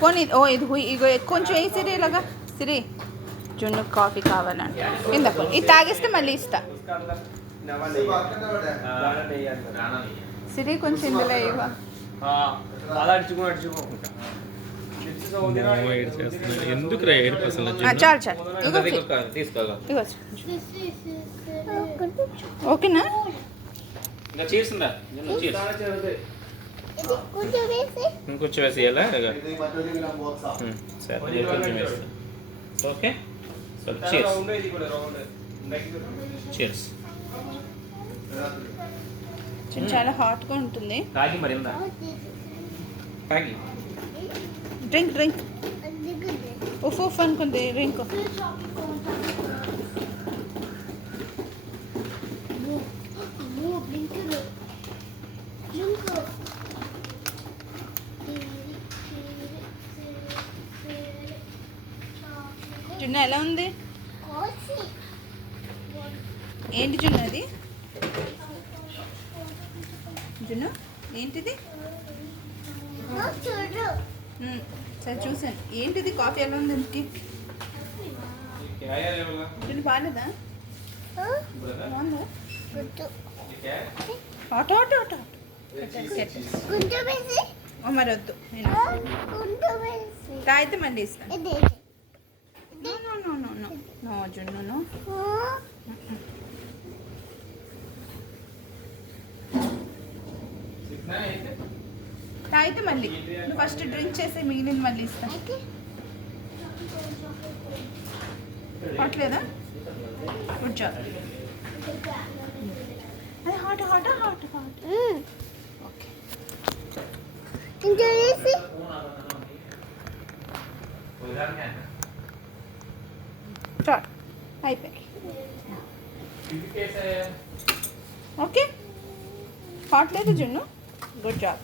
పోనీ ఓ ఇది ఇగో కొంచెం వేయి సిరి ఇలాగా సిరి జున్ను కాఫీ కావాలండి ఇందాక ఇది తాగేస్తే మళ్ళీ ఇస్తా సిరి కొంచెం ఇందులో ఇవ్వ ఎందుకు చాలు చాలు ఇగో ఓకేనా ఇంకొంచెం వేసేయాలా సరే కొంచెం వేస్తా ఓకే సో చీర్స్ చాలా హాట్గా ఉంటుంది తాగి మరి తాగి డ్రింక్ డ్రింక్ ఉఫ్ ఉఫ్ అనుకుంది డ్రింక్ జున్ను ఎలా ఉంది ఏంటి జున్ను అది జున్ను ఏంటిది సరే చూసాను ఏంటిది కాఫీ ఎలా ఉంది ఇంటికి జున్ను బాగాలేదా బాగుందా హాట్ హాట్ హాట్ మరి వద్దు తాగితే మళ్ళీ ఇస్తాను నో జున్ను నో తాగితే మళ్ళీ నువ్వు ఫస్ట్ డ్రింక్ చేసి మిగిలింది మళ్ళీ ఇస్తా హాట్లేదా గుడ్ జాబ్ అది hot hot hot hot okay చాలు అయిపోయి ఓకే హాట్ లేదు జున్ను గుడ్ జాబ్